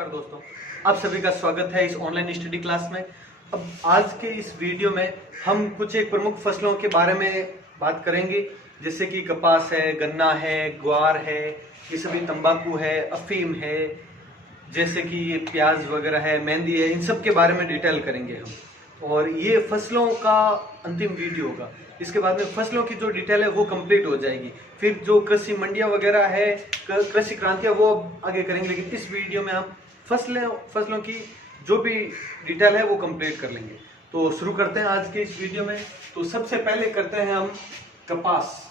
नमस्कार दोस्तों, आप सभी का स्वागत है इस ऑनलाइन स्टडी क्लास में। अब आज के इस वीडियो में हम कुछ एक प्रमुख फसलों के बारे में बात करेंगे, जैसे कि कपास है, गन्ना है, ग्वार है, ये सभी तंबाकू है, अफीम है, जैसे कि ये प्याज वगैरह है, मेहंदी है, इन सब के बारे में डिटेल करेंगे हम। और ये फसलों का अंतिम वीडियो होगा। इसके बाद में फसलों की जो डिटेल है वो कंप्लीट हो जाएगी। फिर जो कृषि मंडियां वगैरह है, कृषि क्रांतियां, वो आगे करेंगे। लेकिन इस वीडियो में हम फसलों की जो भी डिटेल है वो कंप्लीट कर लेंगे। तो शुरू करते हैं आज के इस वीडियो में। तो सबसे पहले करते हैं हम कपास।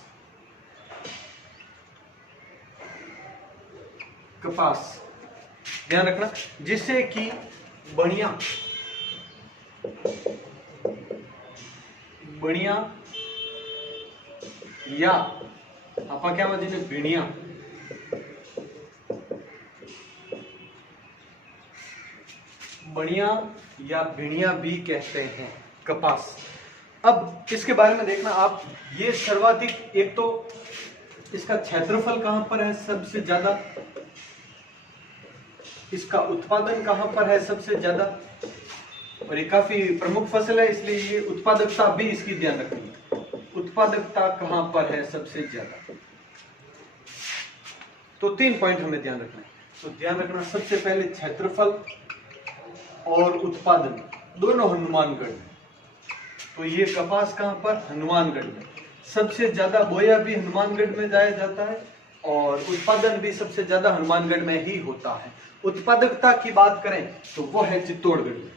ध्यान रखना, जिससे कि बढ़िया या आपा क्या मजीने बढ़िया या भिणिया भी कहते हैं कपास। अब इसके बारे में देखना आप, ये सर्वाधिक, एक तो इसका क्षेत्रफल कहां पर है सबसे ज्यादा, इसका उत्पादन कहां पर है सबसे ज्यादा, और ये काफी प्रमुख फसल है, इसलिए ये उत्पादकता भी इसकी ध्यान रखनी है। उत्पादकता कहां पर है सबसे ज्यादा, तो 3 पॉइंट हमें ध्यान रखना है। तो ध्यान रखना, सबसे पहले क्षेत्रफल और उत्पादन दोनों हनुमानगढ़ में। तो ये कपास कहां पर, हनुमानगढ़ में। सबसे ज्यादा बोया भी हनुमानगढ़ में जाया जाता है और उत्पादन भी सबसे ज्यादा हनुमानगढ़ में ही होता है। उत्पादकता की बात करें तो वो है चित्तौड़गढ़ में।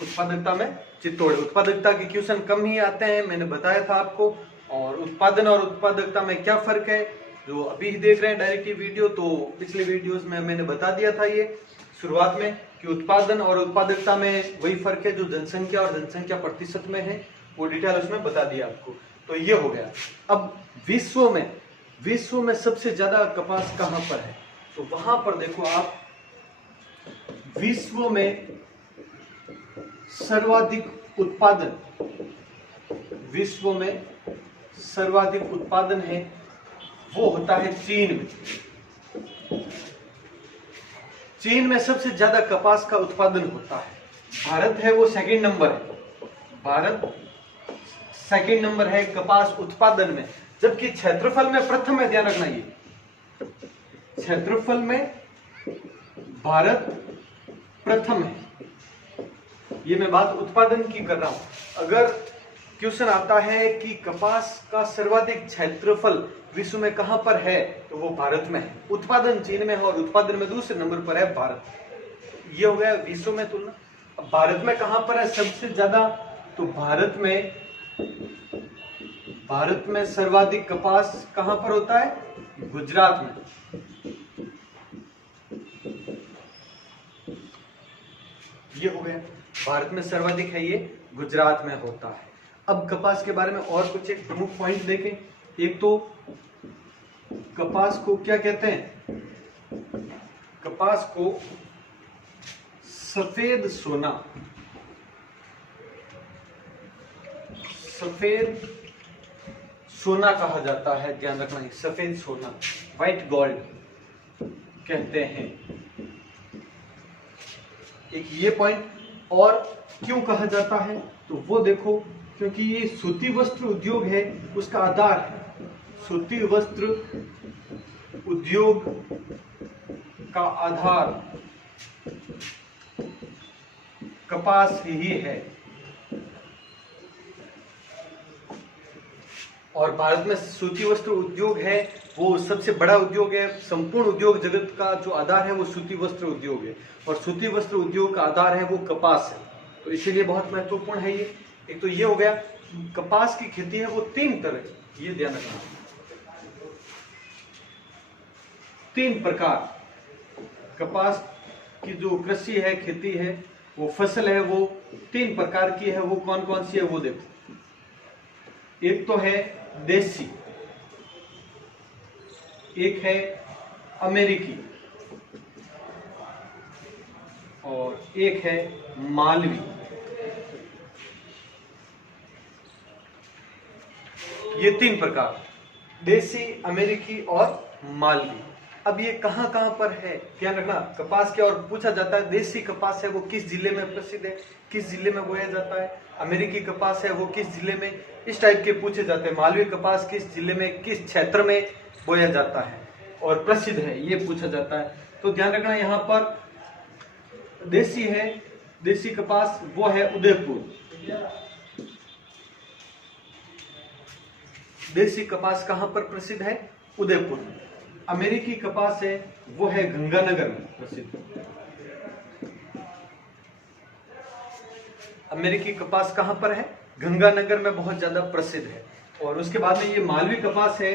उत्पादकता के क्वेश्चन कम ही आते हैं, मैंने बताया था आपको। और उत्पादन और उत्पादकता में क्या फर्क है, जो अभी देख रहे हैं डायरेक्ट वीडियो, तो पिछले वीडियोस में मैंने बता दिया था ये शुरुआत में, कि उत्पादन और उत्पादकता में वही फर्क है जो जनसंख्या और जनसंख्या प्रतिशत में है, वो डिटेल उसमें बता दिया आपको। तो ये हो गया। अब विश्व में सबसे ज्यादा कपास कहां पर है, तो वहां पर देखो आप, विश्व में सर्वाधिक उत्पादन है वो होता है चीन में। चीन में सबसे ज्यादा कपास का उत्पादन होता है। भारत है वो सेकंड नंबर है, भारत सेकंड नंबर है कपास उत्पादन में, जबकि क्षेत्रफल में प्रथम है। ध्यान रखना, ये क्षेत्रफल में भारत प्रथम है। ये मैं बात उत्पादन की कर रहा हूं। अगर क्वेश्चन आता है कि कपास का सर्वाधिक क्षेत्रफल विश्व में कहां पर है, तो वो भारत में है। उत्पादन चीन में है और उत्पादन में दूसरे नंबर पर है भारत। ये हो गया विश्व में तुलना। अब भारत में कहां पर है सबसे ज्यादा, तो भारत में सर्वाधिक कपास कहां पर होता है, गुजरात में। ये हो गया, भारत में सर्वाधिक है, ये गुजरात में होता है। अब कपास के बारे में और कुछ एक प्रमुख पॉइंट देखें। एक तो कपास को क्या कहते हैं, कपास को सफेद सोना कहा जाता है। ध्यान रखना, सफेद सोना, व्हाइट गोल्ड कहते हैं। एक ये पॉइंट। और क्यों कहा जाता है, तो वो देखो, क्योंकि ये सूती वस्त्र उद्योग है, उसका आधार है। सूती वस्त्र उद्योग का आधार कपास ही है। और भारत में सूती वस्त्र उद्योग है, वो सबसे बड़ा उद्योग है। संपूर्ण उद्योग जगत का जो आधार है वो सूती वस्त्र उद्योग है, और सूती वस्त्र उद्योग का आधार है वो कपास है। तो इसीलिए बहुत महत्वपूर्ण है ये। एक तो ये हो गया, कपास की खेती है वो 3 तरह की, ये ध्यान रखना, 3 प्रकार। कपास की जो कृषि है, खेती है, वो फसल है, वो 3 प्रकार की है। वो कौन कौन सी है वो देखो। एक तो है देसी, एक है अमेरिकी, और एक है मालवी। ये 3 प्रकार, देसी, अमेरिकी और मालवी। अब ये कहाँ कहाँ पर है ध्यान रखना, कपास के, और पूछा जाता है देसी कपास है वो किस जिले में प्रसिद्ध है, किस जिले में बोया जाता है, अमेरिकी कपास है वो किस जिले में, इस टाइप के पूछे जाते हैं। मालवी कपास किस जिले में, किस क्षेत्र में बोया जाता है और प्रसिद्ध है, ये पूछा जाता है। तो ध्यान रखना यहाँ पर देसी है, देसी कपास वो है उदयपुर। देसी कपास कहाँ पर प्रसिद्ध है, उदयपुर। अमेरिकी कपास है वो है गंगानगर में प्रसिद्ध। अमेरिकी कपास कहाँ पर है, गंगानगर में बहुत ज्यादा प्रसिद्ध है। और उसके बाद में ये मालवी कपास है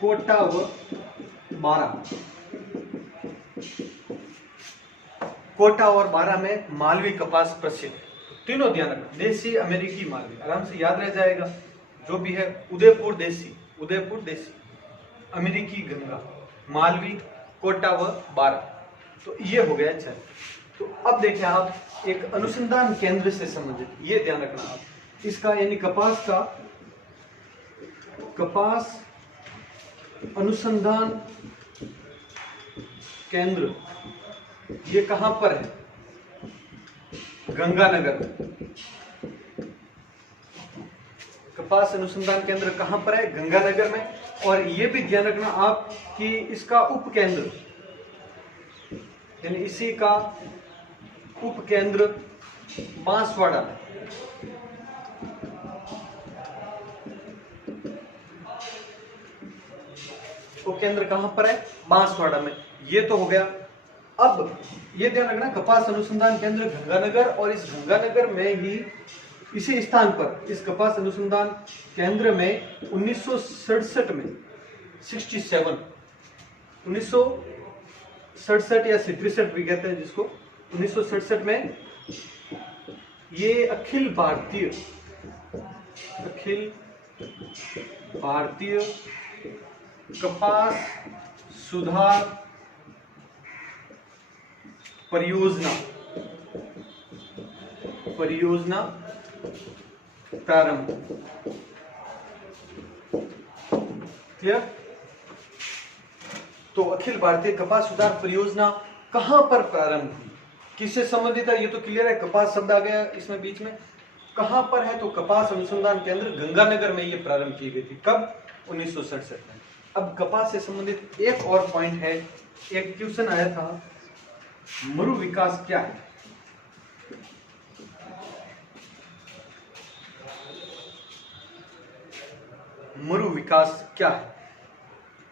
कोटा व बारा। कोटा और बारा में मालवी कपास प्रसिद्ध है। तीनों ध्यान रखना, देसी, अमेरिकी, मालवी, आराम से याद रह जाएगा जो भी है। उदयपुर देसी, उदयपुर देसी, अमेरिकी गंगा, मालवी, कोटा व बारा। तो ये हो गया। अच्छा, तो अब देखें आप एक अनुसंधान केंद्र से संबंधित, ये ध्यान रखना आप, इसका यानी कपास का, कपास अनुसंधान केंद्र ये कहां पर है, गंगानगर में। कपास अनुसंधान केंद्र कहां पर है, गंगानगर में। और ये भी ध्यान रखना आप कि इसका उपकेंद्र, यानी इसी का उपकेंद्र बांसवाड़ा में। उपकेंद्र कहां पर है, बांसवाड़ा में। ये तो हो गया। अब ये ध्यान रखना, कपास अनुसंधान केंद्र गंगानगर, और इस गंगानगर में ही इसी स्थान पर, इस कपास अनुसंधान केंद्र में 1967 में 1967 या 67 भी कहते हैं जिसको, 1967 में ये अखिल भारतीय कपास सुधार परियोजना प्रारंभ। क्लियर? तो अखिल भारतीय कपास सुधार परियोजना कहां पर प्रारंभ हुई, किससे संबंधित है, ये तो क्लियर है। कपास शब्द आ गया इसमें बीच में, कहां पर है, तो कपास अनुसंधान केंद्र गंगानगर में ये प्रारंभ की गई थी। कब, 1967 में। अब कपास से संबंधित एक और पॉइंट है, एक क्वेश्चन आया था, मरु विकास क्या है। मरु विकास क्या है,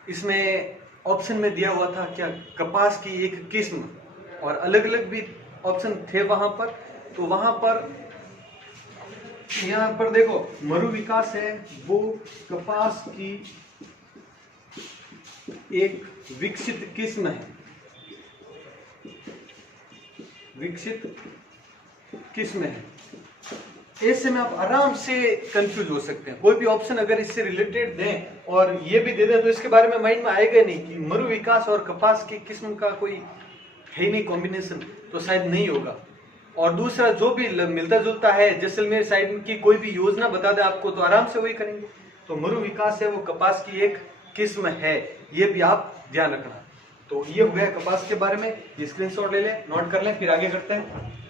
इसमें ऑप्शन में दिया हुआ था क्या, कपास की एक किस्म, और अलग अलग भी ऑप्शन थे वहां पर। तो वहां पर, यहां पर देखो, मरु विकास है वो कपास की एक विकसित किस्म है, विकसित किस्म है। ऐसे में आप आराम से कंफ्यूज हो सकते हैं। कोई भी ऑप्शन अगर इससे रिलेटेड दें और ये भी दे दें तो इसके बारे में माइंड में आएगा नहीं कि मरु विकास और कपास की किस्म का कोई है नहीं कॉम्बिनेशन, तो शायद नहीं होगा। और दूसरा जो भी मिलता जुलता है, जैसलमेर साइड की कोई भी योजना बता दे आपको, तो आराम से वही करेंगे। तो मरु विकास है वो कपास की एक किस्म है, ये भी आप ध्यान रखना। तो ये हो गया कपास के बारे में, ये स्क्रीनशॉट ले लें, नोट कर लें, फिर आगे करते हैं।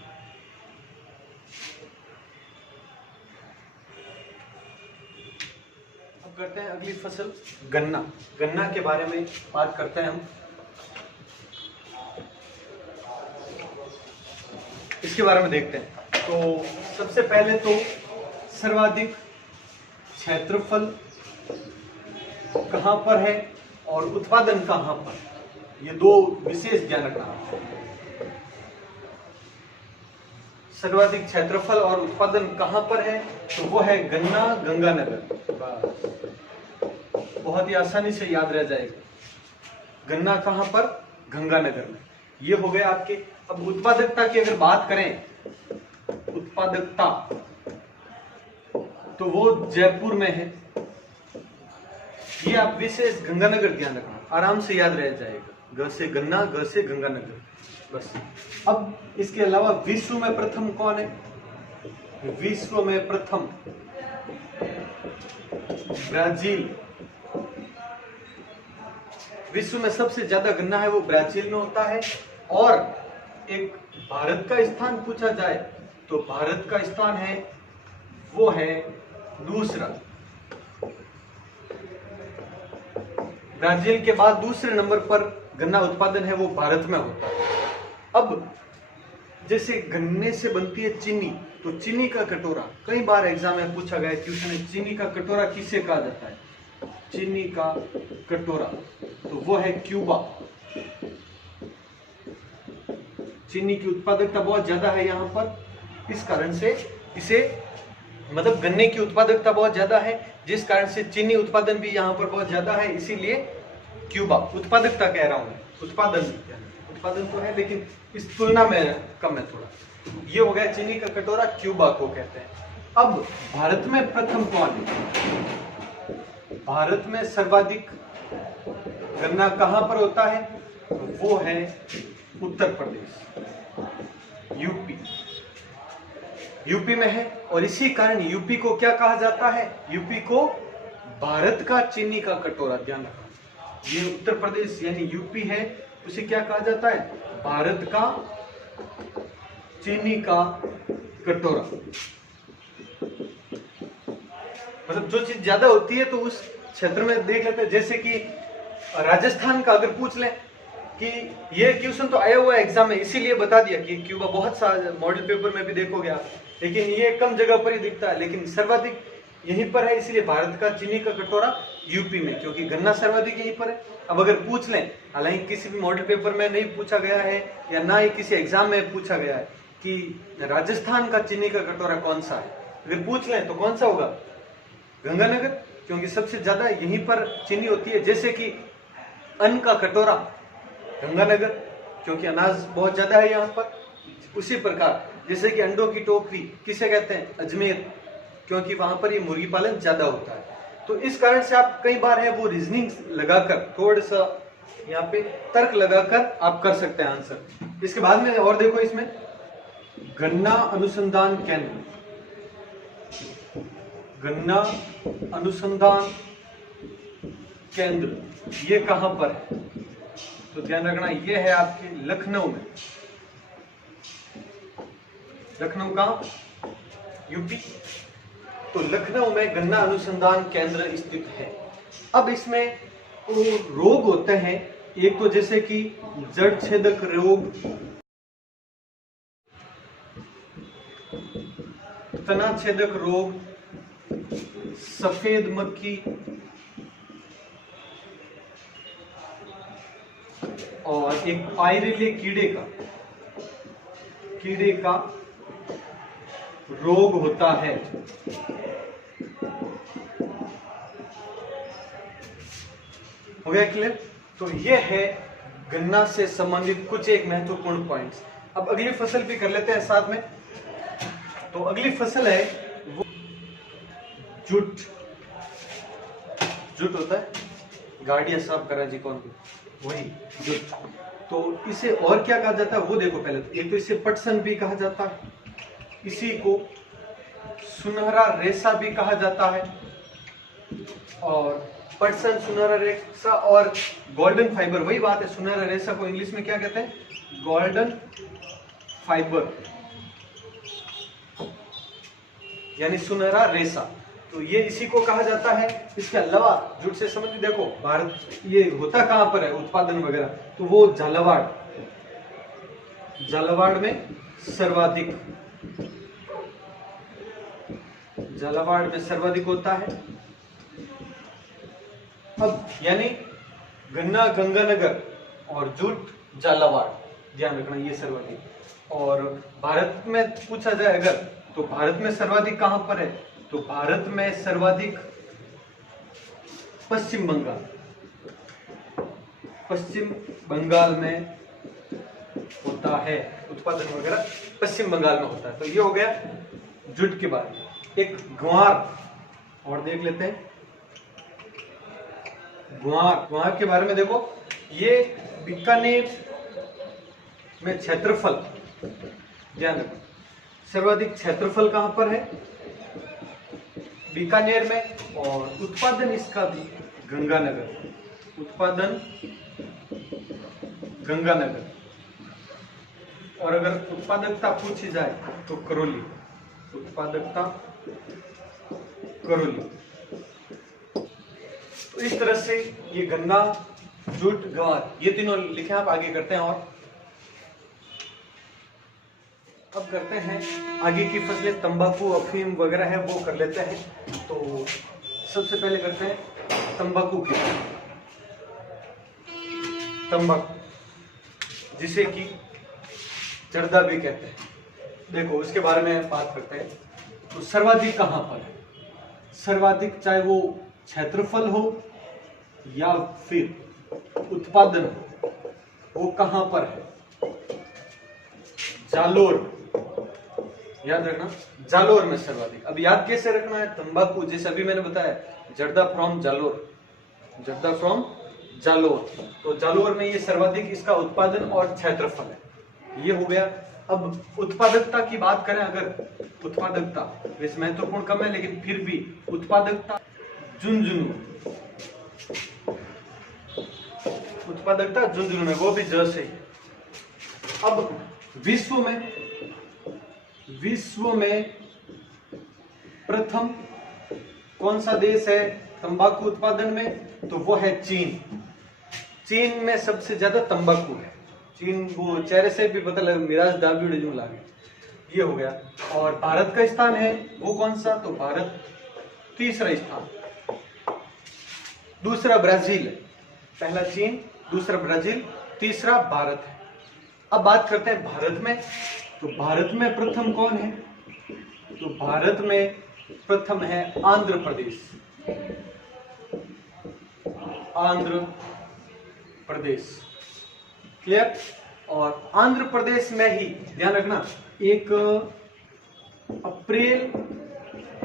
अब करते हैं अगली फसल, गन्ना। गन्ना के बारे में बात करते हैं हम। इसके बारे में देखते हैं। तो सबसे पहले तो सर्वाधिक क्षेत्रफल कहां पर है और उत्पादन कहां पर, ये दो विशेष ध्यान रखना। सर्वाधिक क्षेत्रफल और उत्पादन कहां पर है, तो वो है गन्ना, गंगानगर। बहुत ही आसानी से याद रह जाएगा। गन्ना कहां पर, गंगानगर में। ये हो गए आपके। अब उत्पादकता की अगर बात करें, उत्पादकता तो वो जयपुर में है। ये आप विशेष गंगानगर ध्यान रखना, आराम से याद रह जाएगा। ग से गन्ना, ग से गंगानगर, बस। अब इसके अलावा विश्व में प्रथम कौन है, विश्व में प्रथम ब्राजील। विश्व में सबसे ज्यादा गन्ना है वो ब्राजील में होता है। और एक भारत का स्थान पूछा जाए तो भारत का स्थान है वो है दूसरा। ब्राजील के बाद दूसरे नंबर पर गन्ना उत्पादन है वो भारत में होता है। अब जैसे गन्ने से बनती है चीनी, तो चीनी का कटोरा कई बार एग्जाम में पूछा गया ट्यूशन में, चीनी का कटोरा किसे कहा जाता है? चीनी का कटोरा तो वो है क्यूबा। चीनी की उत्पादकता बहुत ज्यादा है यहाँ पर, इस कारण से इसे मतलब गन्ने की उत्पादकता बहुत ज्यादा है, जिस कारण से चीनी उत्पादन भी यहाँ पर बहुत ज्यादा है, इसीलिए क्यूबा। उत्पादकता कह रहा हूँ, उत्पादन तो है लेकिन इस तुलना में कम है थोड़ा। ये हो गया चीनी का कटोरा, क्यूबा को कहते हैं। अब भारत में प्रथम कौन है? भारत में सर्वाधिक गन्ना कहां पर होता है? वो है उत्तर प्रदेश, यूपी। यूपी में है और इसी कारण यूपी को क्या कहा जाता है? यूपी को भारत का चीनी का कटोरा। ध्यान रखना, ये उत्तर प्रदेश यानी यूपी है, उसे क्या कहा जाता है? भारत का चीनी का कटोरा। मतलब जो चीज ज्यादा होती है तो उस क्षेत्र में देख लेते हैं। जैसे कि राजस्थान का अगर पूछ लें कि ये क्वेश्चन तो आया हुआ है एग्जाम में, इसीलिए बता दिया कि क्यूबा बहुत सा मॉडल पेपर में भी देखोगे आप, लेकिन ये कम जगह पर ही दिखता है, लेकिन सर्वाधिक यहीं पर है, इसलिए भारत का चीनी का कटोरा यूपी में, क्योंकि गन्ना सर्वाधिक यहीं पर है। अब अगर पूछ लें, हालांकि किसी भी मॉडल पेपर में नहीं पूछा गया है या ना ही किसी एग्जाम में पूछा गया है कि राजस्थान का चीनी का कटोरा कौन सा है, अगर पूछ लें तो कौन सा होगा? गंगानगर, क्योंकि सबसे ज्यादा यहीं पर चीनी होती है। जैसे कि अन्न का कटोरा गंगानगर, क्योंकि अनाज बहुत ज्यादा है यहाँ पर। उसी प्रकार जैसे कि अंडों की टोकरी किसे कहते हैं? अजमेर, क्योंकि वहां पर ये मुर्गी पालन ज्यादा होता है। तो इस कारण से आप कई बार है वो रीजनिंग लगाकर, थोड़ा सा यहाँ पे तर्क लगाकर आप कर सकते हैं आंसर। इसके बाद में और देखो, इसमें गन्ना अनुसंधान केंद्र, गन्ना अनुसंधान केंद्र ये कहां पर है? तो ध्यान रखना, ये है आपके लखनऊ में। लखनऊ कहां? यूपी। तो लखनऊ में गन्ना अनुसंधान केंद्र स्थित है। अब इसमें तो रोग होते हैं, एक तो जैसे कि जड़ छेदक रोग, तना छेदक रोग, सफेद मक्खी और एक पायरिले कीड़े का रोग होता है। हो गया क्लियर? तो ये है गन्ना से संबंधित कुछ एक महत्वपूर्ण पॉइंट्स। अब अगली फसल भी कर लेते हैं साथ में। तो अगली फसल है वो जूट। जूट होता है, गाड़ियां साफ करा जी कौन, वही जूट। तो इसे और क्या कहा जाता है वो देखो पहले। एक तो इसे पटसन भी कहा जाता है, इसी को सुनहरा रेशा भी कहा जाता है, और पटसन, सुनहरा रेशा और गोल्डन फाइबर वही बात है। सुनहरा रेशा को इंग्लिश में क्या कहते हैं? गोल्डन फाइबर, यानी सुनहरा रेशा। तो ये इसी को कहा जाता है। इसके अलावा जूट से संबंधित देखो, भारत ये होता कहां पर है उत्पादन वगैरह, तो वो झालावाड़ में सर्वाधिक होता है। अब यानी गन्ना गंगानगर और जूट झालावाड़, ध्यान रखना ये सर्वाधिक। और भारत में पूछा जाए अगर, तो भारत में सर्वाधिक कहां पर है? तो भारत में सर्वाधिक पश्चिम बंगाल में होता है, उत्पादन वगैरह पश्चिम बंगाल में होता है। तो ये हो गया जूट के बारे में। एक ग्वार और देख लेते हैं। ग्वार के बारे में देखो, ये बीकानेर में क्षेत्रफल, ध्यान रखो सर्वाधिक क्षेत्रफल कहां पर है? बीकानेर में। और उत्पादन इसका भी गंगानगर, उत्पादन गंगानगर। और अगर उत्पादकता पूछी जाए तो करौली, उत्पादकता करौली। तो इस तरह से ये गन्ना, जूट, ग्वार, ये तीनों लिखे। आप आगे करते हैं। और अब करते हैं आगे की फसलें, तंबाकू, अफीम वगैरह है वो कर लेते हैं। तो सबसे पहले करते हैं तंबाकू की। तंबाकू जिसे कि जर्दा भी कहते हैं, देखो उसके बारे में बात करते हैं। तो सर्वाधिक कहां पर है? सर्वाधिक चाहे वो क्षेत्रफल हो या फिर उत्पादन हो, वो कहां पर है? जालोर, याद रखना, जालोर में सर्वाधिक। अब याद कैसे रखना है? तंबाकू, जैसे अभी मैंने बताया, जर्दा फ्रॉम जालोर, जर्दा फ्रॉम जालोर। तो जालोर में ये सर्वाधिक इसका उत्पादन और क्षेत्रफल है, ये हो गया। अब उत्पादकता की बात करें, अगर उत्पादकता वैसे महत्वपूर्ण कम है लेकिन फिर भी उत्पादकता झुंझुनू, उत्पादकता झुंझुनू में, वो भी जैसे। अब विश्व में प्रथम कौन सा देश है तंबाकू उत्पादन में? तो वो है चीन। चीन में सबसे ज्यादा तंबाकू है। चीन, वो चेहरे से भी पता लगा, मिराज दाबी जो लागे, ये हो गया। और भारत का स्थान है वो कौन सा? तो भारत तीसरा स्थान, दूसरा ब्राजील है। पहला चीन, दूसरा ब्राजील, तीसरा भारत है। अब बात करते हैं भारत में। तो भारत में प्रथम कौन है? तो भारत में प्रथम है आंध्र प्रदेश, आंध्र प्रदेश, क्लियर। और आंध्र प्रदेश में ही ध्यान रखना, एक अप्रैल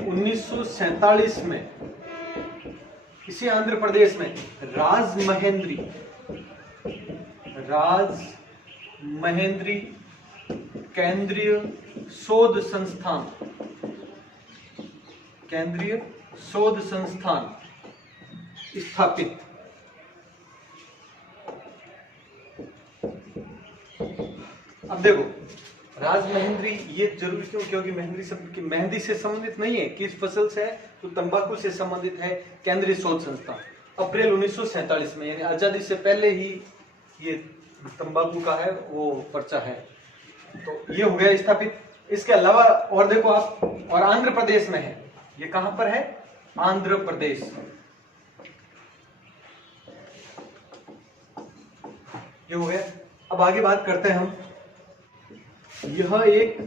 1947 में इसी आंध्र प्रदेश में राजमहेंद्री केंद्रीय शोध संस्थान स्थापित। अब देखो राजमहेंद्री, ये जरूरी क्यों? क्योंकि मेहंदी शब्द की मेहंदी से संबंधित नहीं है, किस फसल से है? तो तंबाकू से संबंधित है। केंद्रीय शोध संस्थान, अप्रैल 1947 में, यानी आजादी से पहले ही ये तंबाकू का है वो पर्चा है। तो ये हो गया स्थापित। इसके अलावा और देखो आप, और आंध्र प्रदेश में है। ये कहां पर है? आंध्र प्रदेश। ये हो गया। अब आगे बात करते हैं हम। यह एक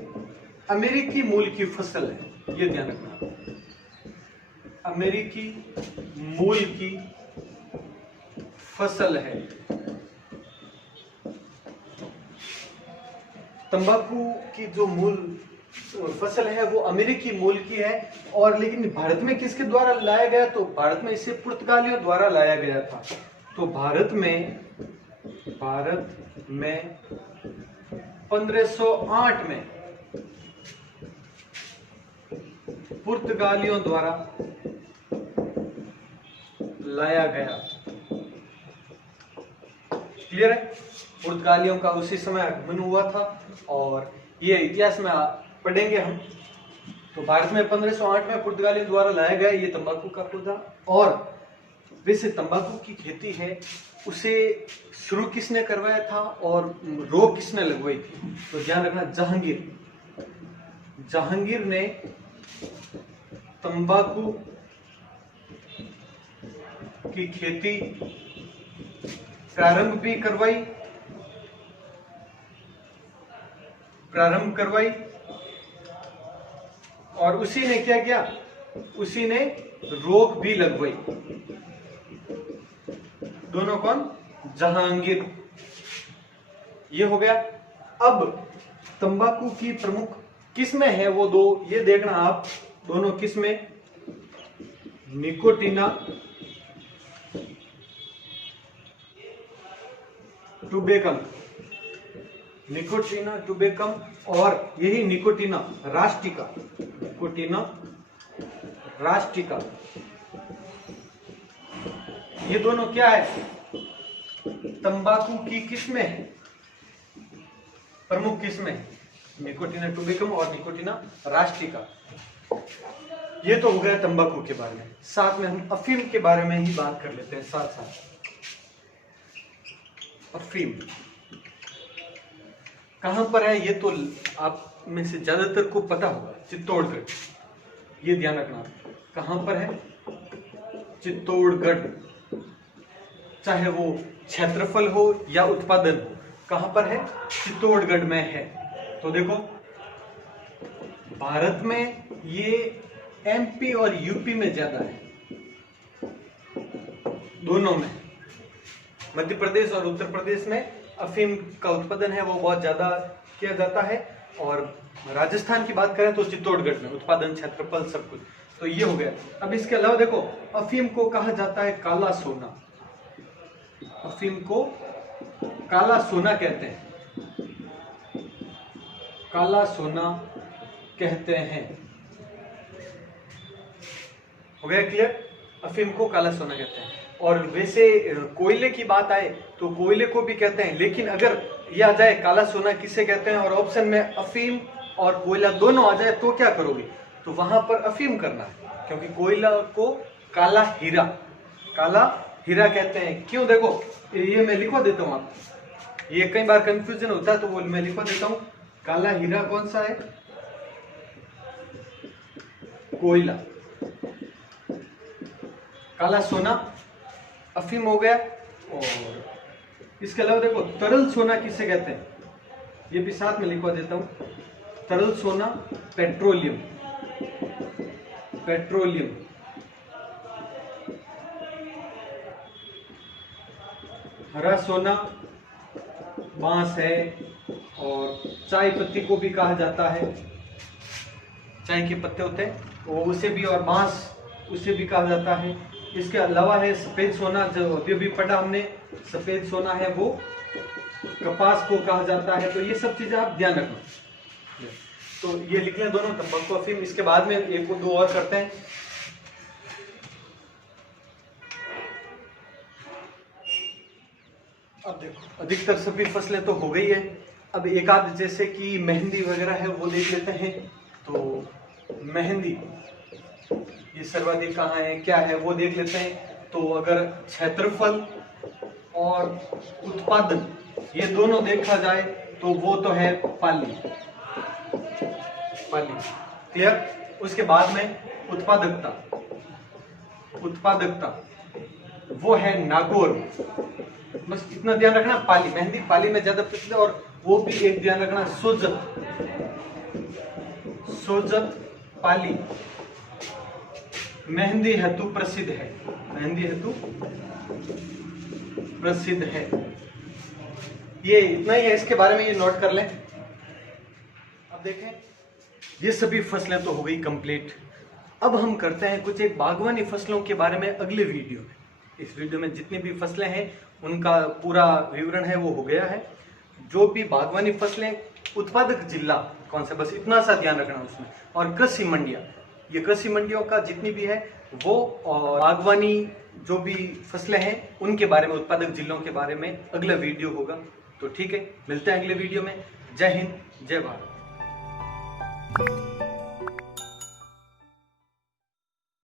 अमेरिकी मूल की फसल है, ये ध्यान रखना, अमेरिकी मूल की फसल है। तंबाकू की जो मूल फसल है वो अमेरिकी मूल की है। और लेकिन भारत में किसके द्वारा लाया गया? तो भारत में इसे पुर्तगालियों द्वारा लाया गया था। तो भारत में 1508 में पुर्तगालियों द्वारा लाया गया, क्लियर है। पुर्तगालियों का उसी समय आगमन हुआ था और ये इतिहास में पढ़ेंगे हम। तो भारत में 1508 में पुर्तगालियों द्वारा लाया गया ये तंबाकू का पौधा। और वैसे तंबाकू की खेती है उसे शुरू किसने करवाया था और रोक किसने लगवाई थी? तो ध्यान रखना, जहांगीर ने तंबाकू की खेती प्रारंभ करवाई और उसी ने क्या किया? उसी ने रोक भी लगवाई। दोनों कौन? जहांगीर। ये हो गया। अब तंबाकू की प्रमुख किस्में हैं वो दो, ये देखना आप, दोनों किस्में निकोटिना टुबेकम, निकोटिना टुबेकम और यही निकोटिना रास्टिका, निकोटिना रास्टिका। ये दोनों क्या है? तंबाकू की किस्में हैं, प्रमुख किस्में, निकोटिना टुबिकम और निकोटिना रास्टिका। ये तो हो गया तंबाकू के बारे में। साथ में हम अफीम के बारे में ही बात कर लेते हैं साथ साथ। अफीम कहां पर है ये तो आप में से ज्यादातर को पता होगा, चित्तौड़गढ़। ये ध्यान रखना कहां पर है, चित्तौड़गढ़। चाहे वो क्षेत्रफल हो या उत्पादन हो, कहां पर है, चित्तौड़गढ़ में है। तो देखो भारत में ये एमपी और यूपी में ज्यादा है, दोनों में। मध्य प्रदेश और उत्तर प्रदेश में अफीम का उत्पादन है वो बहुत ज्यादा किया जाता है। और राजस्थान की बात करें तो चित्तौड़गढ़ में उत्पादन, क्षेत्रफल, सब कुछ। तो ये हो गया। अब इसके अलावा देखो अफीम को कहा जाता है काला सोना। अफीम को काला सोना कहते हैं, काला सोना कहते हैं। हो गया क्लियर? अफीम को काला सोना कहते हैं। और वैसे कोयले की बात आए तो कोयले को भी कहते हैं, लेकिन अगर ये आ जाए काला सोना किसे कहते हैं और ऑप्शन में अफीम और कोयला दोनों आ जाए तो क्या करोगे? तो वहां पर अफीम करना है, क्योंकि कोयला को काला हीरा कहते हैं। क्यों? देखो ये मैं लिखवा देता हूं आपको, ये कई बार कंफ्यूजन होता है तो वो मैं लिखवा देता हूं। काला हीरा कौन सा है? कोयला। काला सोना अफीम हो गया। और इसके अलावा देखो तरल सोना किसे कहते हैं, ये भी साथ में लिखवा देता हूं। तरल सोना पेट्रोलियम। हरा सोना बांस है, और चाय पत्ती को भी कहा जाता है, चाय के पत्ते होते हैं वो, उसे भी, और बांस उसे भी कहा जाता है। इसके अलावा है सफेद सोना, जो अभी पढ़ा हमने, सफेद सोना है वो कपास को कहा जाता है। तो ये सब चीजें आप ध्यान रखना। तो ये लिख लें दोनों, तंबाकू, अफीम। इसके बाद में एक को दो और करते हैं। अब देखो अधिकतर सभी फसलें तो हो गई है। अब एक आध जैसे कि मेहंदी वगैरह है वो देख लेते हैं। तो मेहंदी ये सर्वाधिक कहाँ है, क्या है, वो देख लेते हैं। तो अगर क्षेत्रफल और उत्पादन ये दोनों देखा जाए तो वो तो है पाली। क्लियर? उसके बाद में उत्पादकता वो है नागौर। बस इतना ध्यान रखना। पाली, मेहंदी पाली में ज्यादा प्रसिद्ध। और वो भी एक ध्यान रखना, सोजत पाली मेहंदी हेतु प्रसिद्ध है। ये इतना ही है इसके बारे में, ये नोट कर लें। अब देखें ये सभी फसलें तो हो गई कंप्लीट। अब हम करते हैं कुछ एक बागवानी फसलों के बारे में अगले वीडियो में। इस वीडियो में जितनी भी फसलें हैं उनका पूरा विवरण है वो हो गया है। जो भी बागवानी फसलें, उत्पादक जिला कौन सा, बस इतना सा ध्यान रखना उसमें। और कृषि मंडियां, ये कृषि मंडियों का जितनी भी है वो, और बागवानी जो भी फसलें हैं उनके बारे में, उत्पादक जिलों के बारे में अगला वीडियो होगा। तो ठीक है, मिलते हैं अगले वीडियो में। जय हिंद, जय भारत।